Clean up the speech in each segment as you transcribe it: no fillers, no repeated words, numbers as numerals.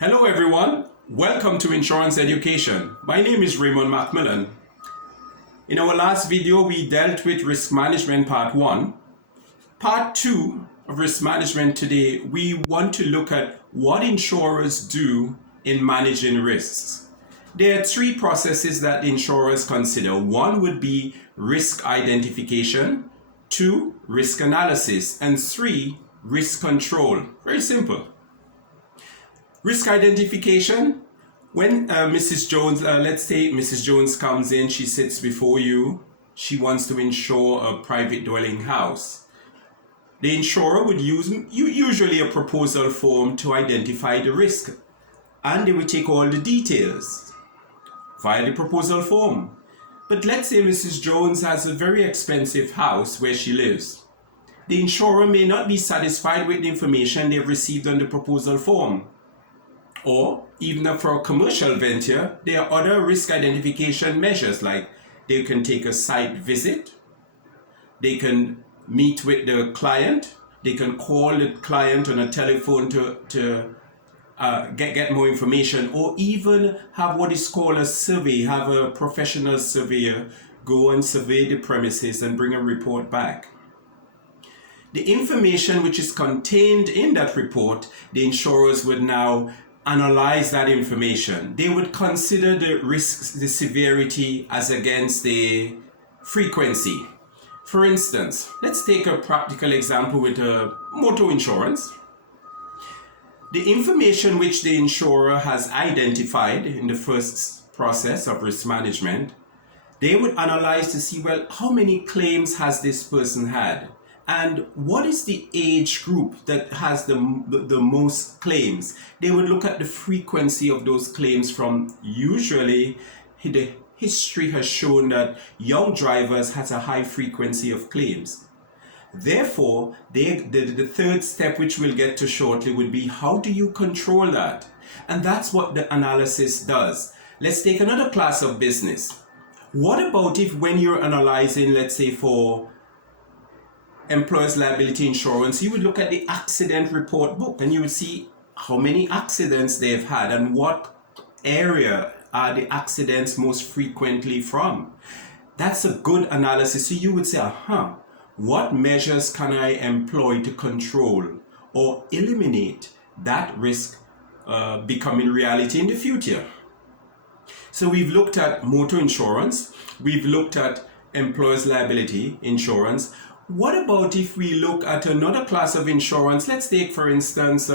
Hello everyone, welcome to Insurance Education. My name is Raymond Macmillan. In our last video we dealt with risk management part 1. Part 2 of risk management today, we want to look at what insurers do in managing risks. There are 3 processes that insurers consider. 1 would be risk identification, 2 risk analysis, and 3 risk control. Very simple. Risk identification, when Mrs. Jones, let's say Mrs. Jones comes in, she sits before you, she wants to insure a private dwelling house. The insurer would use usually a proposal form to identify the risk, and they would take all the details via the proposal form. But let's say Mrs. Jones has a very expensive house where she lives. The insurer may not be satisfied with the information they've received on the proposal form. Or even for a commercial venture, there are other risk identification measures, like they can take a site visit, they can meet with the client, they can call the client on a telephone to get more information, or even have what is called a survey, have a professional surveyor go and survey the premises and bring a report back. The information which is contained in that report, the insurers would now analyze that information. They would consider the risks, the severity as against the frequency. For instance, let's take a practical example with motor insurance. The information which the insurer has identified in the first process of risk management, they would analyze to see, well, how many claims has this person had? And what is the age group that has the most claims? They would look at the frequency of those claims from usually the history has shown that young drivers has a high frequency of claims. Therefore, the third step, which we'll get to shortly, would be how do you control that? And that's what the analysis does. Let's take another class of business. What about if when you're analyzing, let's say for employer's liability insurance, you would look at the accident report book and you would see how many accidents they've had and what area are the accidents most frequently from. That's a good analysis. So you would say, what measures can I employ to control or eliminate that risk becoming reality in the future? So we've looked at motor insurance, we've looked at employer's liability insurance. What about if we look at another class of insurance? Let's take, for instance,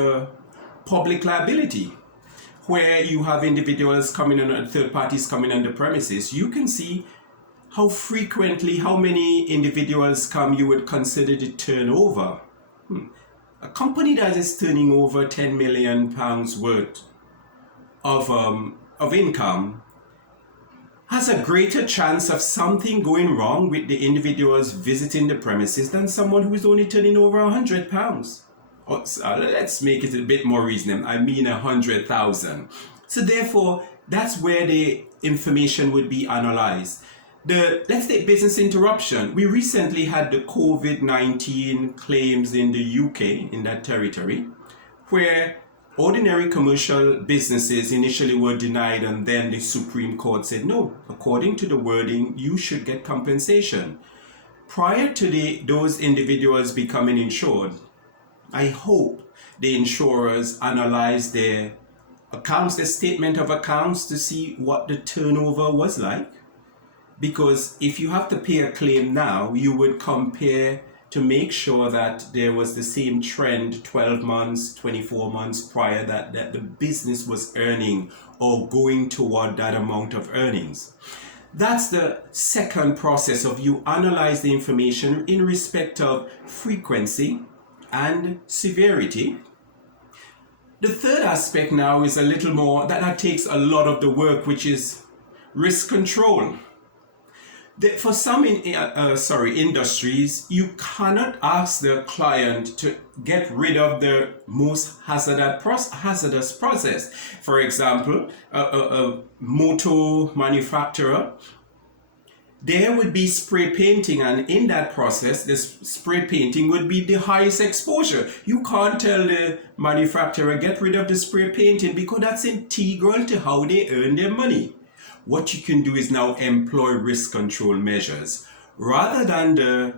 public liability, where you have individuals coming in, third parties coming on the premises. You can see how frequently, how many individuals come, you would consider the turnover. A company that is turning over £10 million worth of income has a greater chance of something going wrong with the individuals visiting the premises than someone who is only turning over £100. Let's make it a bit more reasonable. I mean 100,000. So therefore, that's where the information would be analyzed. Let's take business interruption. We recently had the COVID-19 claims in the UK, in that territory, where ordinary commercial businesses initially were denied, and then the Supreme Court said, no, according to the wording, you should get compensation. Prior to those individuals becoming insured, I hope the insurers analyze their accounts, their statement of accounts, to see what the turnover was like. Because if you have to pay a claim now, you would compare to make sure that there was the same trend 12 months, 24 months prior, that the business was earning or going toward that amount of earnings. That's the second process of you analyze the information in respect of frequency and severity. The third aspect now is a little more, that takes a lot of the work, which is risk control. For some industries, you cannot ask the client to get rid of the most hazardous process. For example, a motor manufacturer, there would be spray painting, and in that process, this spray painting would be the highest exposure. You can't tell the manufacturer, get rid of the spray painting, because that's integral to how they earn their money. What you can do is now employ risk control measures. Rather than the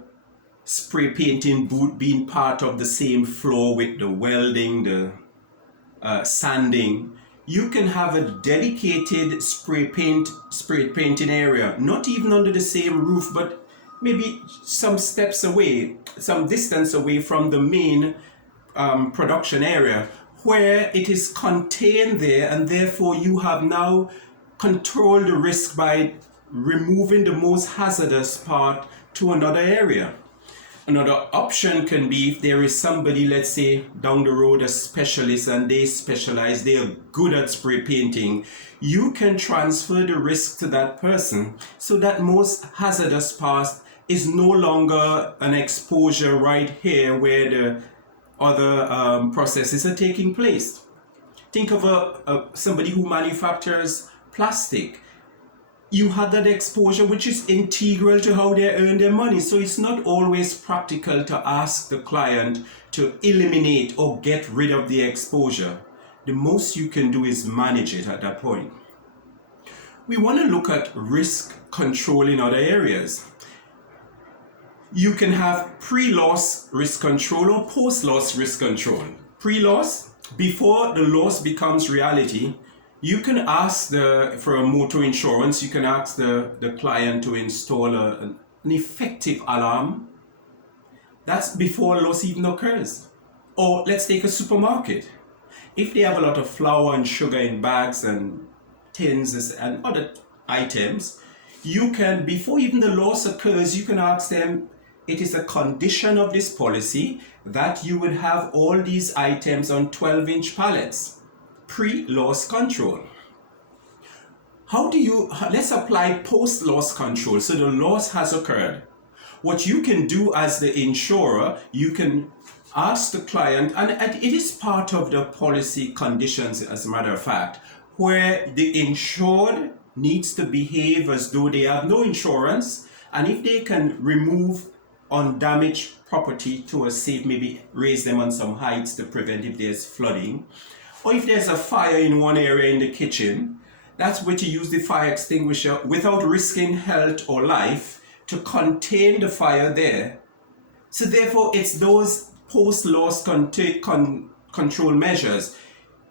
spray painting boot being part of the same floor with the welding, the sanding, you can have a dedicated spray painting area, not even under the same roof, but maybe some steps away, some distance away from the main production area, where it is contained there, and therefore you have now controlled the risk by removing the most hazardous part to another area. Another option can be if there is somebody, let's say down the road, a specialist, and they specialize, they are good at spray painting, you can transfer the risk to that person so that most hazardous part is no longer an exposure right here where the other processes are taking place. Think of somebody who manufactures plastic. You have that exposure which is integral to how they earn their money. So it's not always practical to ask the client to eliminate or get rid of the exposure. The most you can do is manage it at that point. We want to look at risk control in other areas. You can have pre-loss risk control or post-loss risk control. Pre-loss, before the loss becomes reality, you can ask for a motor insurance, you can ask the client to install an effective alarm. That's before loss even occurs. Or let's take a supermarket. If they have a lot of flour and sugar in bags and tins and other items, you can, before even the loss occurs, you can ask them, it is a condition of this policy that you would have all these items on 12-inch pallets. Pre-loss control. Let's apply post-loss control. So the loss has occurred. What you can do as the insurer, you can ask the client, and it is part of the policy conditions as a matter of fact, where the insured needs to behave as though they have no insurance, and if they can remove undamaged property to a safe, maybe raise them on some heights to prevent if there's flooding, or if there's a fire in one area in the kitchen, that's where you use the fire extinguisher without risking health or life to contain the fire there. So therefore, it's those post-loss control measures.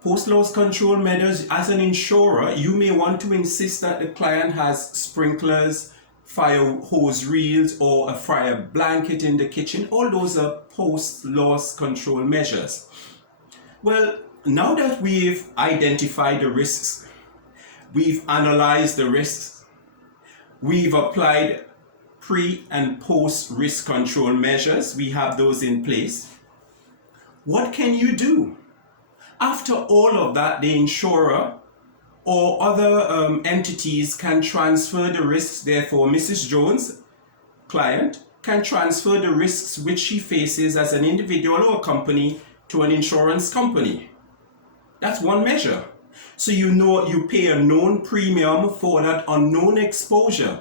Post-loss control measures, as an insurer, you may want to insist that the client has sprinklers, fire hose reels, or a fire blanket in the kitchen. All those are post-loss control measures. Well, now that we've identified the risks, we've analyzed the risks, we've applied pre and post risk control measures, we have those in place. What can you do? After all of that, the insurer or other entities can transfer the risks. Therefore, Mrs. Jones, client, can transfer the risks which she faces as an individual or company to an insurance company. That's one measure. So you know you pay a known premium for that unknown exposure.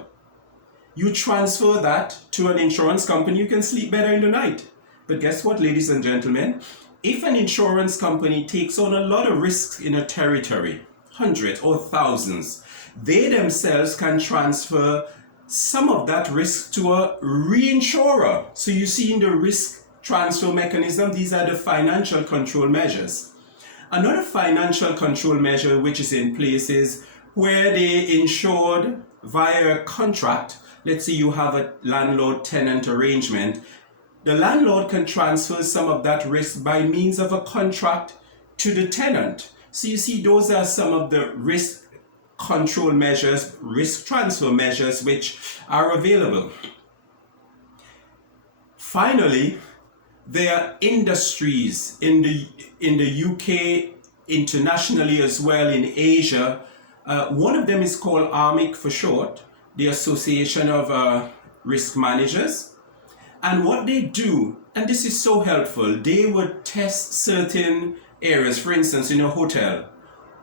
You transfer that to an insurance company, you can sleep better in the night. But guess what, ladies and gentlemen? If an insurance company takes on a lot of risks in a territory, hundreds or thousands, they themselves can transfer some of that risk to a reinsurer. So you see in the risk transfer mechanism, these are the financial control measures. Another financial control measure which is in place is where the insured via a contract, let's say you have a landlord-tenant arrangement, the landlord can transfer some of that risk by means of a contract to the tenant. So you see those are some of the risk control measures, risk transfer measures which are available. Finally, there are industries in the UK, internationally as well, in Asia. One of them is called ARMIC for short, the Association of Risk Managers. And what they do, and this is so helpful, they would test certain areas. For instance, in a hotel,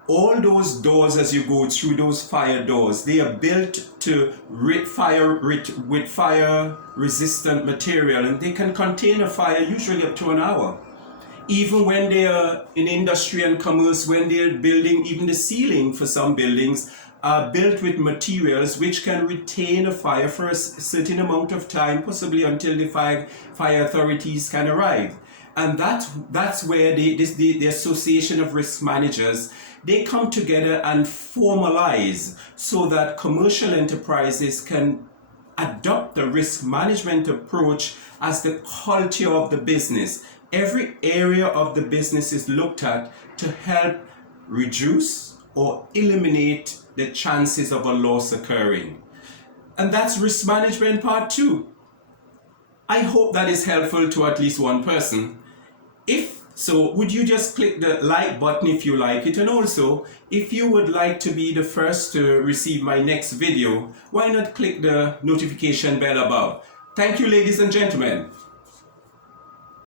all those doors, as you go through those fire doors, they are built to with fire resistant material, and they can contain a fire usually up to an hour. Even when they are in industry and commerce, when they're building, even the ceiling for some buildings are built with materials which can retain a fire for a certain amount of time, possibly until the fire authorities can arrive. And that's where the Association of Risk Managers, they come together and formalize so that commercial enterprises can adopt the risk management approach as the culture of the business. Every area of the business is looked at to help reduce or eliminate the chances of a loss occurring. And that's risk management part 2. I hope that is helpful to at least one person. If so, would you just click the like button if you like it? And also, if you would like to be the first to receive my next video, why not click the notification bell above? Thank you, ladies and gentlemen.